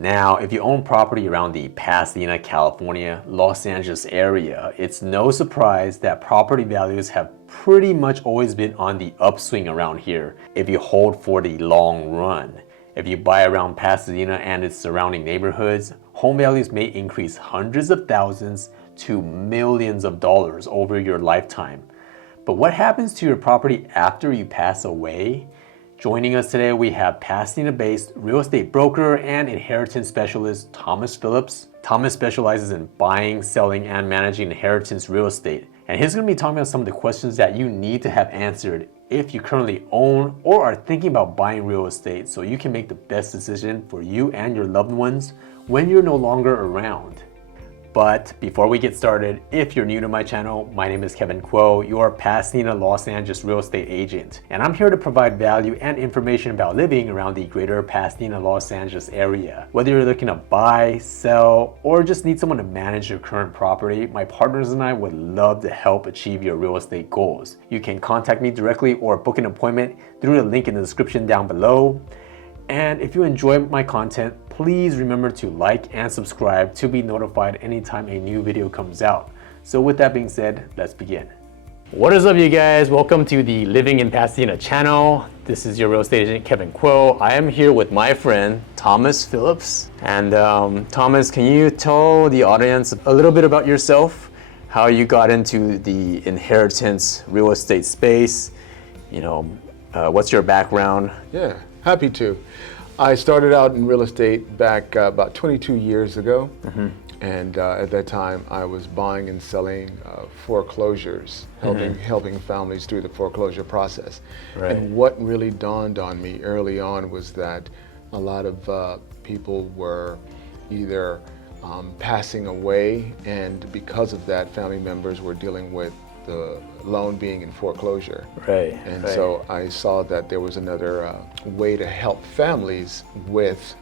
Now, if you own property around the Pasadena, California, Los Angeles area, it's no surprise that property values have pretty much always been on the upswing around here if you hold for the long run. If you buy around Pasadena and its surrounding neighborhoods, home values may increase hundreds of thousands to millions of dollars over your lifetime. But what happens to your property after you pass away? Joining us today, we have Pasadena-based real estate broker and inheritance specialist Thomas Phillips. Thomas specializes in buying, selling, and managing inheritance real estate. And he's going to be talking about some of the questions that you need to have answered if you currently own or are thinking about buying real estate so you can make the best decision for you and your loved ones when you're no longer around. But before we get started, if you're new to my channel, my name is Kevin Kuo, your Pasadena, Los Angeles real estate agent. And I'm here to provide value and information about living around the greater Pasadena, Los Angeles area. Whether you're looking to buy, sell, or just need someone to manage your current property, my partners and I would love to help achieve your real estate goals. You can contact me directly or book an appointment through the link in the description down below. And if you enjoy my content, please remember to like and subscribe to be notified anytime a new video comes out. So with that being said, let's begin. What is up, you guys? Welcome to the Living in Pasadena channel. This is your real estate agent, Kevin Kuo. I am here with my friend, Thomas Phillips. And Thomas, can you tell the audience a little bit about yourself, how you got into the inheritance real estate space? What's your background? Yeah, happy to. I started out in real estate back about 22 years ago. And at that time I was buying and selling foreclosures, helping families through the foreclosure process. Right. And what really dawned on me early on was that a lot of people were either passing away, and because of that, family members were dealing with the loan being in foreclosure. Right. And so I saw that there was another way to help families with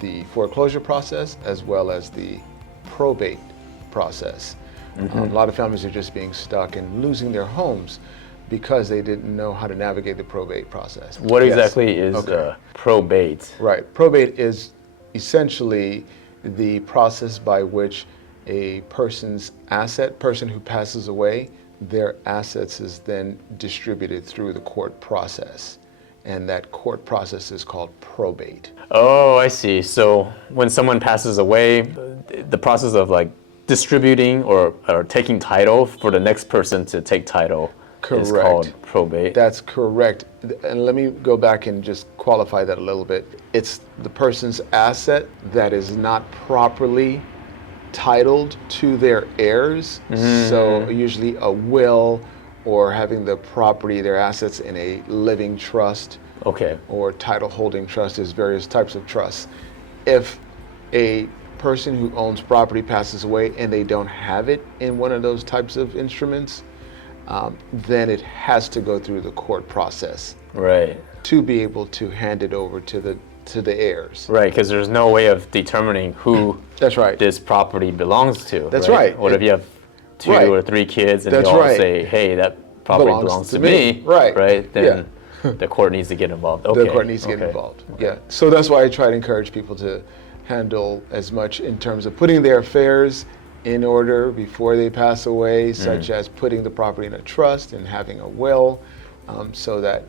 the foreclosure process as well as the probate process. A lot of families are just being stuck and losing their homes because they didn't know how to navigate the probate process. What exactly is probate? Right. Probate is essentially the process by which a person who passes away, their assets is then distributed through the court process. And that court process is called probate. Oh, I see. So when someone passes away, the process of like distributing or taking title for the next person to take title is called probate. That's correct. And let me go back and just qualify that a little bit. It's the person's asset that is not properly titled to their heirs. So usually a will, or having the property, their assets in a living trust, or title holding trust. There's various types of trusts. If a person who owns property passes away and they don't have it in one of those types of instruments, then it has to go through the court process, right, to be able to hand it over to the heirs. Right, because there's no way of determining who that's right. this property belongs to. That's right. What if you have two or three kids and they all say, hey, that property belongs to me. Right. Then the court needs to get involved. The court needs to get involved. Yeah. So that's why I try to encourage people to handle as much in terms of putting their affairs in order before they pass away, such as putting the property in a trust and having a will, so that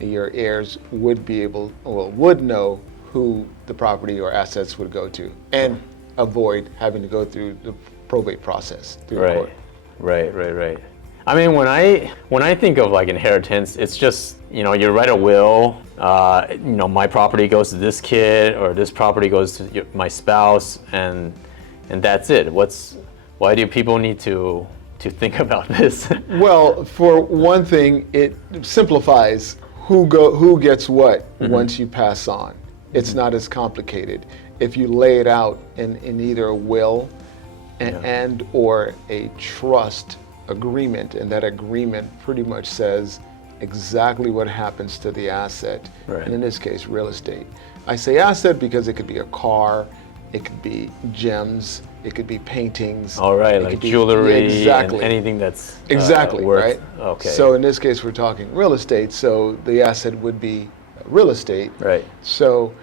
your heirs would know who the property or assets would go to, and avoid having to go through the probate process through the court. Right. I mean, when I think of like inheritance, it's just, you write a will, my property goes to this kid, or this property goes to my spouse, and that's it. Why do people need to think about this? Well, for one thing, it simplifies who gets what once you pass on. It's not as complicated. If you lay it out in either a will and or a trust agreement, and that agreement pretty much says exactly what happens to the asset, and in this case, real estate. I say asset because it could be a car, it could be gems, it could be paintings. All right, like jewelry, and anything that's worth. Right? Okay. So in this case, we're talking real estate, so the asset would be real estate. Right. So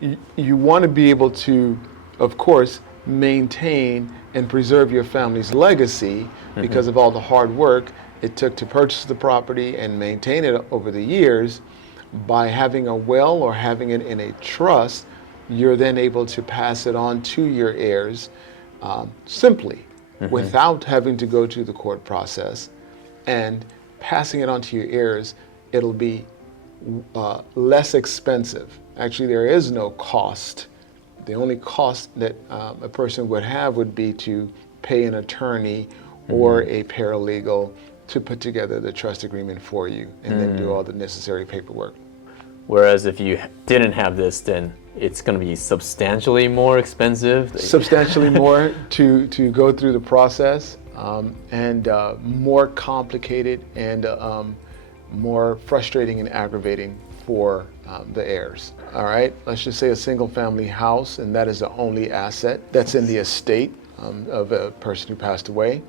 You want to be able to, of course, maintain and preserve your family's legacy because of all the hard work it took to purchase the property and maintain it over the years. By having a will or having it in a trust, you're then able to pass it on to your heirs simply, without having to go to the court process. And passing it on to your heirs, it'll be less expensive. Actually, there is no cost. The only cost that a person would have would be to pay an attorney or a paralegal to put together the trust agreement for you and then do all the necessary paperwork. Whereas if you didn't have this, then it's going to be substantially more expensive. Substantially more to go through the process, and more complicated and more frustrating and aggravating for the heirs. All right, let's just say a single family house, and that is the only asset that's in the estate of a person who passed away.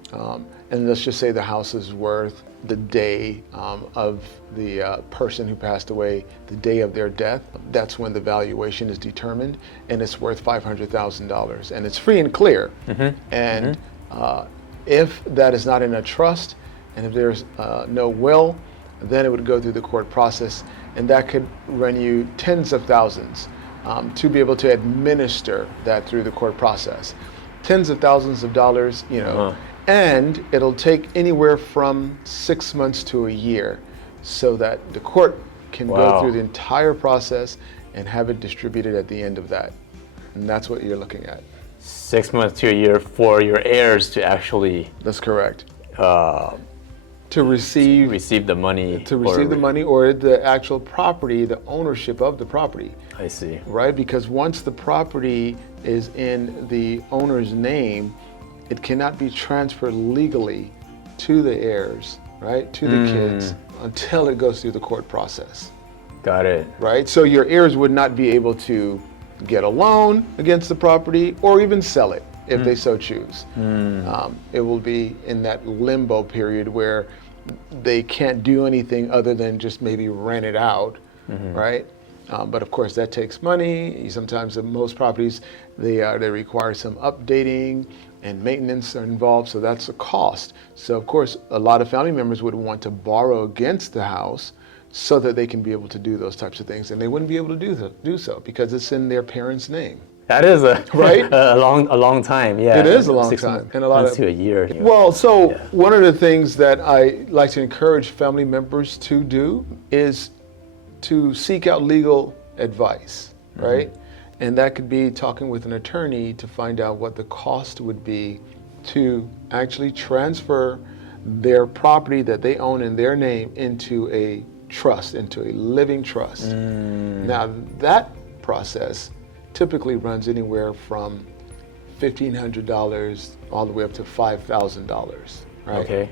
And let's just say the house is worth the day of the person who passed away, the day of their death. That's when the valuation is determined, and it's worth $500,000, and it's free and clear. And if that is not in a trust, and if there's no will, then it would go through the court process, and that could run you tens of thousands to be able to administer that through the court process. Tens of thousands of dollars, you know. And it'll take anywhere from 6 months to a year, so that the court can go through the entire process and have it distributed at the end of that. And that's what you're looking at. 6 months to a year for your heirs to actually. That's correct. To receive the money. To receive the money or the actual property, the ownership of the property. I see. Right? Because once the property is in the owner's name, it cannot be transferred legally to the heirs, right, to the kids, until it goes through the court process. Got it. Right? So your heirs would not be able to get a loan against the property or even sell it if they so choose. It will be in that limbo period where they can't do anything other than just maybe rent it out, right? But of course that takes money. Sometimes most properties, they require some updating and maintenance are involved, so that's a cost. So of course a lot of family members would want to borrow against the house so that they can be able to do those types of things, and they wouldn't be able to do so because it's in their parents' name. That is a right? a long time, yeah. It is a long 6 time, and a lot months of to a year. Well, so one of the things that I like to encourage family members to do is to seek out legal advice, right? And that could be talking with an attorney to find out what the cost would be to actually transfer their property that they own in their name into a trust, into a living trust. Now that process typically runs anywhere from $1,500 all the way up to $5,000. Right? Okay.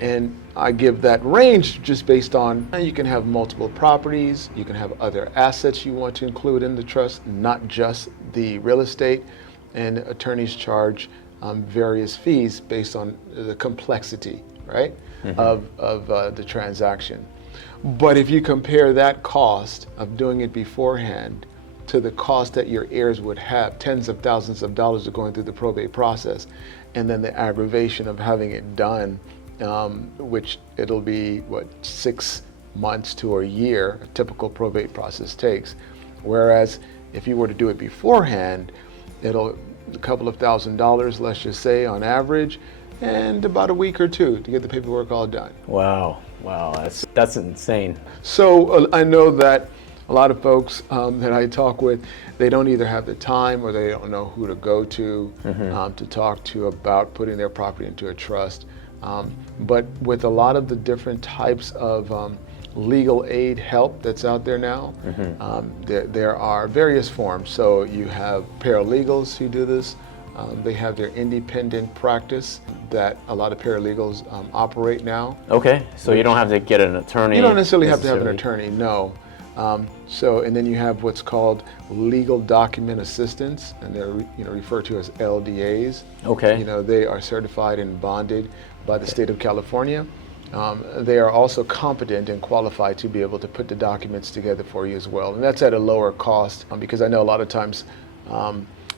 And I give that range just based on you can have multiple properties, you can have other assets you want to include in the trust, not just the real estate, and attorneys charge various fees based on the complexity, right, of the transaction. But if you compare that cost of doing it beforehand to the cost that your heirs would have, tens of thousands of dollars of going through the probate process, and then the aggravation of having it done, which it'll be, 6 months to a year, a typical probate process takes. Whereas if you were to do it beforehand, it'll a couple of $1,000s, let's just say, on average, and about a week or two to get the paperwork all done. Wow, that's insane. So I know that a lot of folks that I talk with, they don't either have the time or they don't know who to go to talk to about putting their property into a trust. But with a lot of the different types of legal aid help that's out there now, there are various forms. So you have paralegals who do this. They have their independent practice that a lot of paralegals operate now. Okay, so you don't have to get an attorney. You don't necessarily have to have an attorney, no. And then you have what's called legal document assistants, and they're referred to as LDAs. Okay. They are certified and bonded by the state of California, they are also competent and qualified to be able to put the documents together for you as well. And that's at a lower cost because I know a lot of times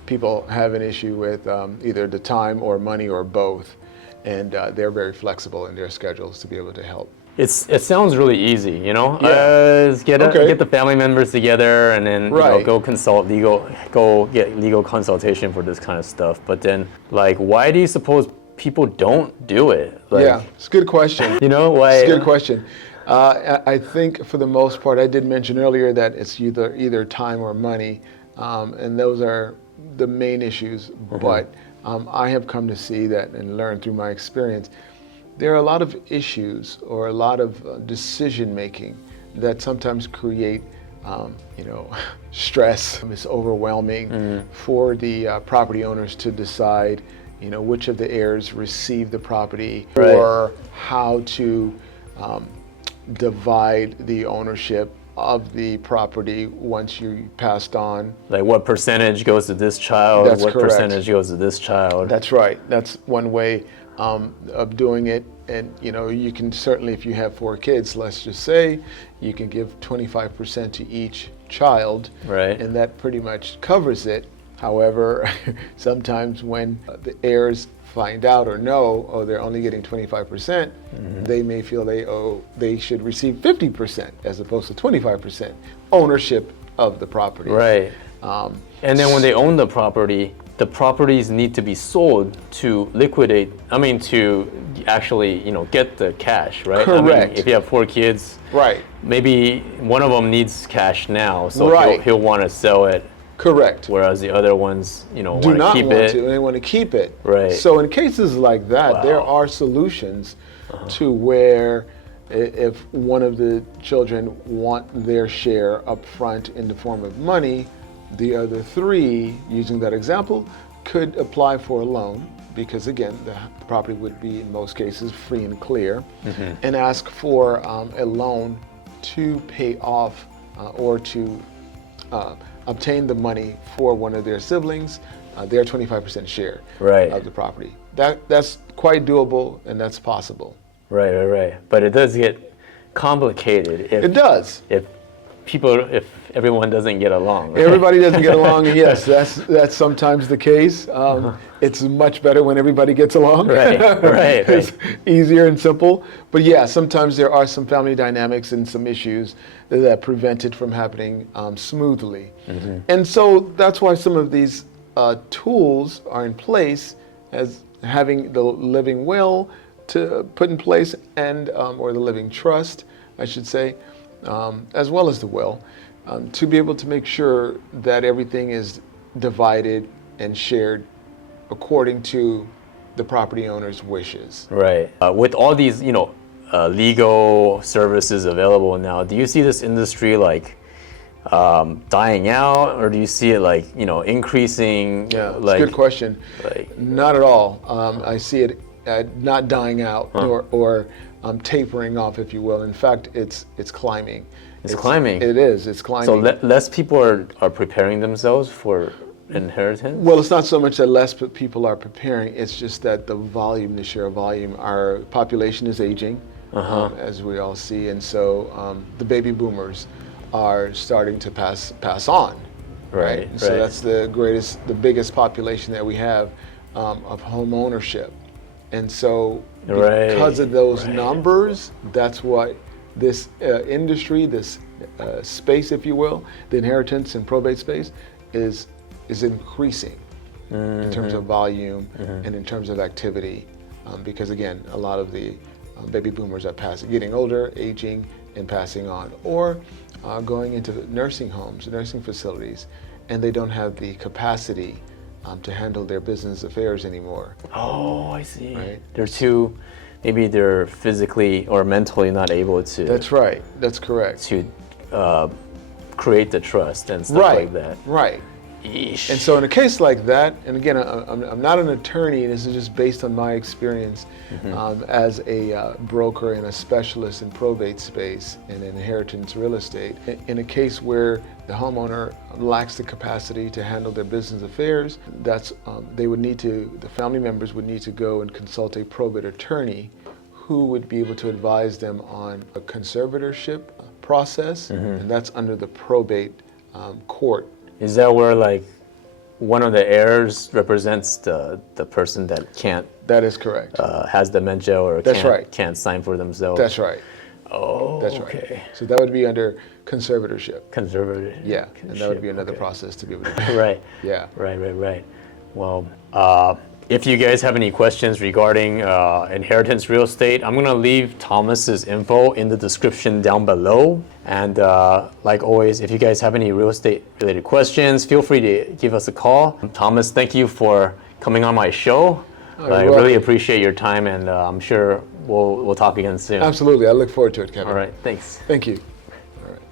people have an issue with either the time or money or both. And they're very flexible in their schedules to be able to help. It sounds really easy, you know. Yeah. Get the family members together, and then Right. go get legal consultation for this kind of stuff. But then, like, why do you suppose people don't do it? Like, Yeah, it's a good question. You know why? It's a good question. I think for the most part, I did mention earlier that it's either time or money, and those are the main issues. But I have come to see that and learn through my experience. There are a lot of issues or a lot of decision making that sometimes create, stress. It's overwhelming for the property owners to decide, which of the heirs receive the property Right. or how to divide the ownership of the property once you passed on. Like, what percentage goes to this child? That's what correct. percentage goes to this child? That's right. That's one way of doing it. And you can certainly, if you have 4 kids, let's just say, you can give 25% to each child, Right. and that pretty much covers it. However, sometimes when the heirs find out or know, they're only getting 25%, they may feel they should receive 50% as opposed to 25% ownership of the property. Right. And then when they own the properties need to be sold to to actually, get the cash, right? Correct. If you have 4 kids, Right. maybe one of them needs cash now, so Right. he'll want to sell it, Correct. whereas the other ones, Do want to not keep want it. to, and they want to keep it. Right. So in cases like that, Wow. there are solutions to where if one of the children want their share up front in the form of money, the other 3, using that example, could apply for a loan because again, the property would be in most cases free and clear, and ask for a loan to pay off or to obtain the money for one of their siblings, their 25% share Right. of the property. That's quite doable and that's possible. Right. But it does get complicated It does. if everyone doesn't get along. Right? Everybody doesn't get along, and yes, that's sometimes the case. It's much better when everybody gets along. Right. It's easier and simple. But yeah, sometimes there are some family dynamics and some issues that prevent it from happening smoothly. And so that's why some of these tools are in place, as having the living will to put in place, and or the living trust, I should say, as well as the will, to be able to make sure that everything is divided and shared according to the property owner's wishes. Right. With all these, legal services available now, do you see this industry like dying out, or do you see it like, increasing? Yeah, it's like, a good question. like- Not at all. I see it not dying out or tapering off, if you will. In fact, it's climbing. It's climbing. It is. It's climbing. So less people are preparing themselves for inheritance? Well, it's not so much that less people are preparing, it's just that the sheer volume, our population is aging, as we all see, and so the baby boomers are starting to pass on, right? And so that's the biggest population that we have of home ownership. And so because of those numbers, that's what this industry, this space, if you will, the inheritance and probate space, is increasing in terms of volume and in terms of activity, because again, a lot of the baby boomers are getting older, aging, and passing on, or going into nursing homes, nursing facilities, and they don't have the capacity to handle their business affairs anymore. Oh, I see. Right? Maybe they're physically or mentally not able to. That's right. That's correct. To create the trust and stuff like that. Right. Eesh. And so in a case like that, and again, I'm not an attorney, this is just based on my experience as a broker and a specialist in probate space and inheritance real estate. In a case where the homeowner lacks the capacity to handle their business affairs, the family members would need to go and consult a probate attorney who would be able to advise them on a conservatorship process, and that's under the probate court. Is that where like one of the heirs represents the person that can't That is correct. has dementia or That's right. can't sign for themselves? That's right. Oh, That's right. okay. So that would be under conservatorship. Conservative. Yeah, and that would be another okay. process to be able to do. Right. Yeah. Right. Well, if you guys have any questions regarding inheritance real estate, I'm gonna leave Thomas's info in the description down below. And like always, if you guys have any real estate related questions, feel free to give us a call. Thomas, thank you for coming on my show. I really appreciate your time, and I'm sure we'll talk again soon. Absolutely. I look forward to it, Kevin. All right. Thanks. Thank you.